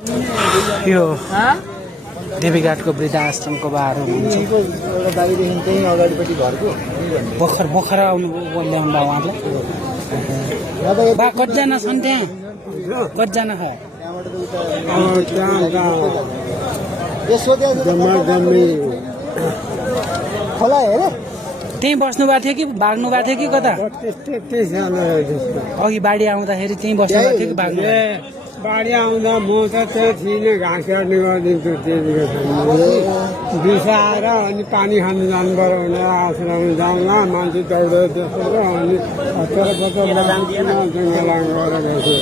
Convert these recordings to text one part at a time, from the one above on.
यो देवीघाटको वृद्धाश्रमको बाहरू हुन्छ। भर्खर भर्खर आउनुभयो ल्याउनु भयो उहाँले। बा कतिजना छन् त्यहाँ? कतिजना छ? खोला हेरे त्यहीँ बस्नु भएको थियो कि भाग्नु भएको थियो कि कता? अघि बाढी आउँदाखेरि त्यहीँ बस्नु भएको थियो कि भाग्नु? बाढी आउँदा म त त्यहाँ थिइनँ, घाँस काट्ने गरिदिन्छु त्यतिखेर बिसाएर अनि पानी खानु जानु पर्यो भनेर आश्रम जाउँला मान्छे दौडेर त्यसो अनि हतार पतार जङ्गला गरेर गएको।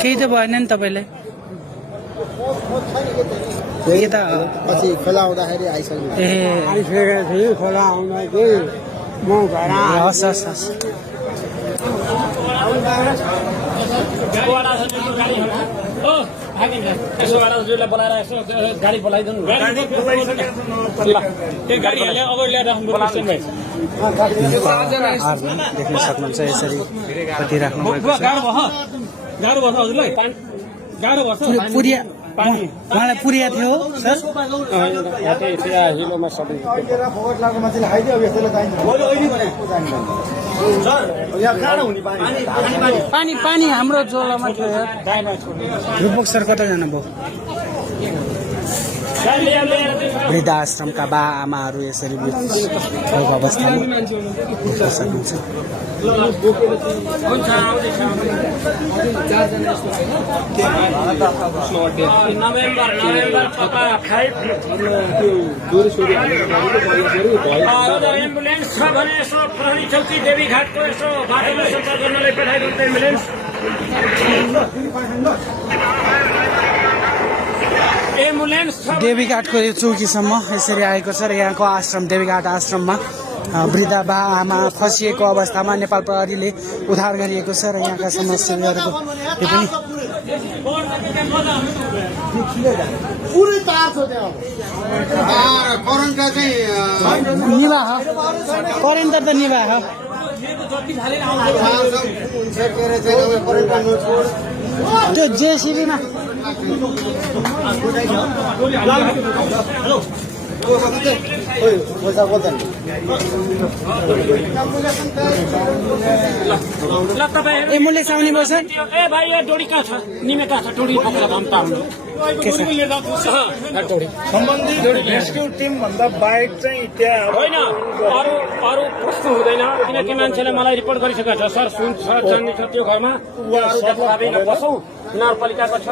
केही त भएन नि तपाईँलाई? यता पछि खोला आउँदाखेरि आइसक्यो। आइसकेको थिएँ खोला आउँदा चाहिँ म घर हस् हस् हस्। गाडी बोलाइदिनु देख्न सक्नुहुन्छ यसरी कति राख्नु भएको छ। गाह्रो पर्छ हजुरलाई, गाह्रो पर्छ। उहाँलाई पुर्या थियो सर? पानी पानी हाम्रो जोलोमा थियो। रूपक सर कताजना भयो? वृद्धाश्रमका बा आमाहरू यसरी भएको अवस्थामा देख्न सक्नुहुन्छ। एम्बुलेन्स छ भने यसो प्रहरी चौकी देवीघाटको यसो बाटोमा सञ्चार गर्नलाई पठाइदिन्छ एम्बुलेन्स। देवीघाटको यो चौकीसम्म यसरी आएको छ र यहाँको आश्रम देवीघाट आश्रममा वृद्ध बा आमा फसिएको अवस्थामा नेपाल प्रहरीले उद्धार गरिएको छ र यहाँका समस्याहरूको यो पनि पुरै तार छ त्यहाँ। करेन्टका चाहिँ निभाह करेन्ट त निभाह त्यो जेसिबीमा एम्बुलेन्स आउने भयो सर? ए भाइ यो डोरी कहाँ छ? निमे कहाँ छ? डोरी पक्रेर भन्छ सम्बन्धित रेस्क्यु टिम भन्दा बाहेक चाहिँ त्यहाँ होइन, अरू प्रश्न हुँदैन किनकि मान्छेले मलाई रिपोर्ट गरिसकेको छ। सर सुन छ, जान्ने छ त्यो घरमा बसौँ नगरपालिकाको छ।